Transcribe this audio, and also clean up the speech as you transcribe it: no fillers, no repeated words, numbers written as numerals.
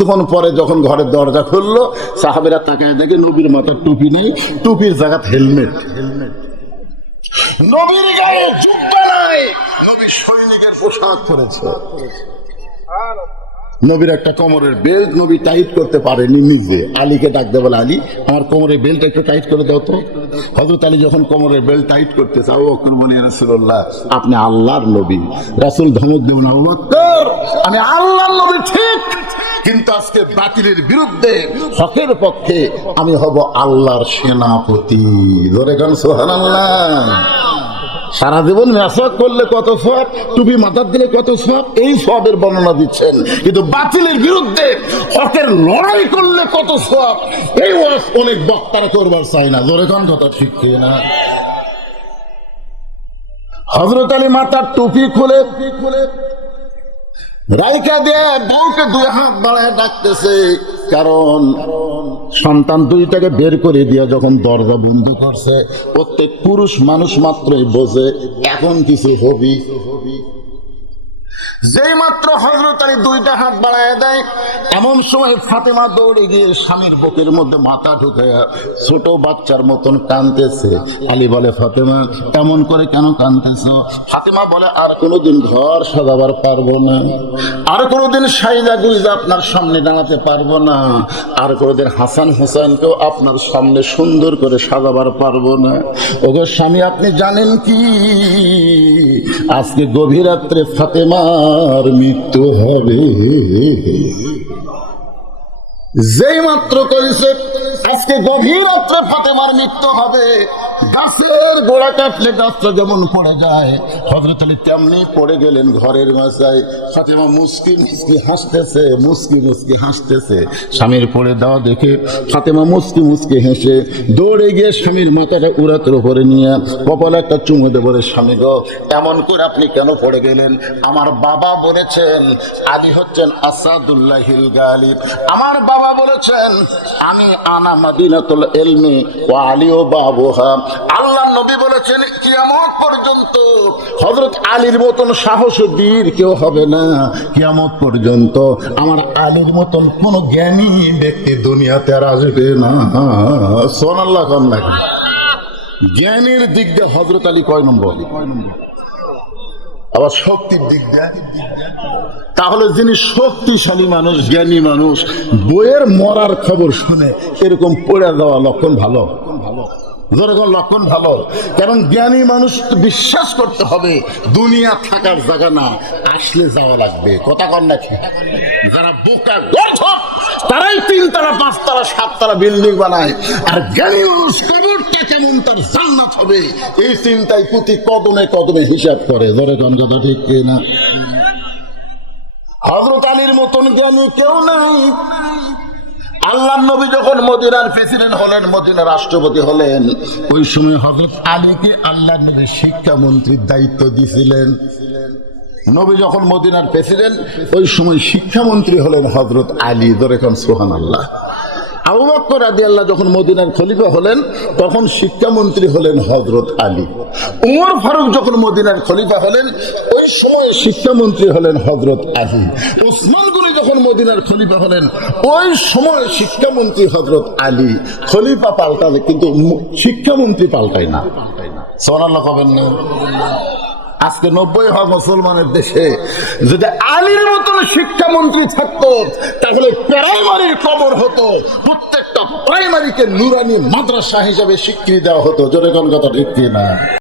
তখন পরে যখন ঘরের দরজা খুললো, সাহাবেরা তাকায় দেখে নবীর মাথার টুপি নেই, টুপির জায়গায় হেলমেট। নবীর গায়ে জুব্বা নাই, নবীর সৈনিকের পোশাক পরেছে। নবীর একটা কোমরের বেল্ট নবী টাইট করতে পারেনি নিজে, আলীকে ডাকতে বলে, আলী আমার কোমরের বেল্ট একটু টাইট করে দাও তো। হযরত আলী যখন কোমরের বেল্ট টাইট করতেছে, আবু বকর বলে, ইয়া রাসূলুল্লাহ আপনি আল্লাহর নবী। রাসূল ধমক দেবেন, আবু বকর আমি আল্লাহর নবী ঠিক, কিন্তু আজকে বাতিলের বিরুদ্ধে হকের পক্ষে আমি হব আল্লাহর সেনাপতি। জোরে গান সুবহানাল্লাহ। সারা জীবন মেসাক করলে কত সওয়াব, টুপি মাথার দিলে কত সওয়াব, এই সওয়াবের বর্ণনা দিচ্ছেন। কিন্তু বাতিলের বিরুদ্ধে হকের লড়াই করলে কত সওয়াব, এই ওয়াজ অনেক বক্তারা করবার চাই না। জোরে কোন কথা ঠিক না? হযরত আলী মাথার টুপি খুলে রাইকা দিয়ে বউকে দুই হাত বাড়ায় ডাকতেছে, কারণ সন্তান দুইটাকে বের করে দিয়ে যখন দরজা বন্ধ করছে, প্রত্যেক পুরুষ মানুষ মাত্রই বোঝে এখন কিছু হবি। যেই মাত্র হযরত আলী দুইটা হাত বাড়ায় দেয়, এমন সময় ফাতেমা দৌড়ে গিয়ে স্বামীর বুকের মধ্যে মাথা ঢুকে ছোট বাচ্চার মতন কাঁদতেছে। আলী বলে, ফাতেমা এমন করে কেন কাঁদতেছ? ফাতেমা বলে, আর কোনোদিন ঘর সাজাবার পারবো না, আর কোনোদিন সাইজা গুইজা আপনার সামনে দাঁড়াতে পারবো না, আর কোনোদিন হাসান হোসেনকেও আপনার সামনে সুন্দর করে সাজাবার পারবো না। ওগো স্বামী, আপনি জানেন কি আজকে গভীর রাত্রে ফাতেমার মৃত্যু হবে। যেই মাত্র কইছে আজকে গভীর রাত্রে ফাতেমার মৃত্যু হবে, গাছের গোড়া কাটলে গাছটা যেমন পড়ে যায়, হযরত আলী তেমনি পড়ে গেলেন ঘরের মাথায়। ফাতেমা মুস্কি মুস্কি হাসতেছে, মুস্কি মুস্কি হাসতেছে। স্বামীর পড়ে দেওয়া দেখে ফাতেমা মুস্কি মুস্কি হেসে দৌড়ে গিয়ে স্বামীর মাথাটা উরাতের উপরে নিয়ে কপালে একটা চুমু দিয়ে বলে, স্বামী গো এমন করে আপনি কেন পড়ে গেলেন? আমার বাবা বলেছেন আলী হচ্ছেন আসাদুল্লাহিল গালিব। আমার বাবা বলেছেন আমি আনা মাদিনাতুল ইলমি ওয়া আলী ও বাবুহা। আল্লাহর নবী বলেছেন কিয়ামত পর্যন্ত হযরত আলীর মতন সাহসী বীর কেউ হবে না। কিয়ামত পর্যন্ত আমার আলীর মতন কোন জ্ঞানী ব্যক্তি দুনিয়াতে আর আসবে না। সুবহানাল্লাহ। জ্ঞানীর দিক দিয়ে হযরত আলী কয় নম্বর? আবার শক্তির দিক দিয়ে, তাহলে যিনি শক্তিশালী মানুষ, জ্ঞানী মানুষ, বইয়ের মরার খবর শুনে এরকম পড়ে যাওয়া লক্ষণ ভালো, লক্ষণ ভালো। কারণ জ্ঞানী মানুষ বিশ্বাস করতে হবে দুনিয়া থাকার জায়গা না, আসলে যাওয়া লাগবে। কথা কর নাকি? যারা বোকা তারাই 3 তলা 5 তলা 7 তলা বিল্ডিং বানায়, আর জ্ঞানী মানুষ কবরটা কেমন তার জান্নাত হবে এই চিন্তায় প্রতি কদমে কদমে হিসাব করে। ধরে কোন কথা ঠিক না? হযরত আলীর মতন জ্ঞানী কেউ নাই। আল্লাহর নবী যখন মদিনার প্রেসিডেন্ট হলেন, মদিনার রাষ্ট্রপতি হলেন, ওই সময় হযরত আলীকে আল্লাহর নবী শিক্ষামন্ত্রীর দায়িত্ব দিয়েছিলেন। নবী যখন মদিনার প্রেসিডেন্ট, ওই সময় শিক্ষামন্ত্রী হলেন হযরত আলী। ধরে কোন সুবহানাল্লাহ। আবু বকর রাদিয়াল্লাহু যখন মদিনার খলিফা হলেন, তখন শিক্ষামন্ত্রী হলেন হযরত আলী। উমর ফারুক যখন মদিনার খলিফা হলেন, ওই সময় শিক্ষামন্ত্রী হলেন হযরত আলী। উসমান গনি যখন মদিনার খলিফা হলেন, ওই সময় শিক্ষামন্ত্রী হযরত আলী। খলিফা পাল্টাবে কিন্তু শিক্ষামন্ত্রী পাল্টায় না। সুবহানাল্লাহ কবেন না? আজকে 90% মুসলমানের দেশে যদি আলীর মতন শিক্ষামন্ত্রী থাকতো, তাহলে প্রাইমারির কবর হতো, প্রত্যেকটা প্রাইমারিকে নুরানি মাদ্রাসা হিসেবে স্বীকৃতি দেওয়া হতো। জোরে কোন কথা ঠিক না?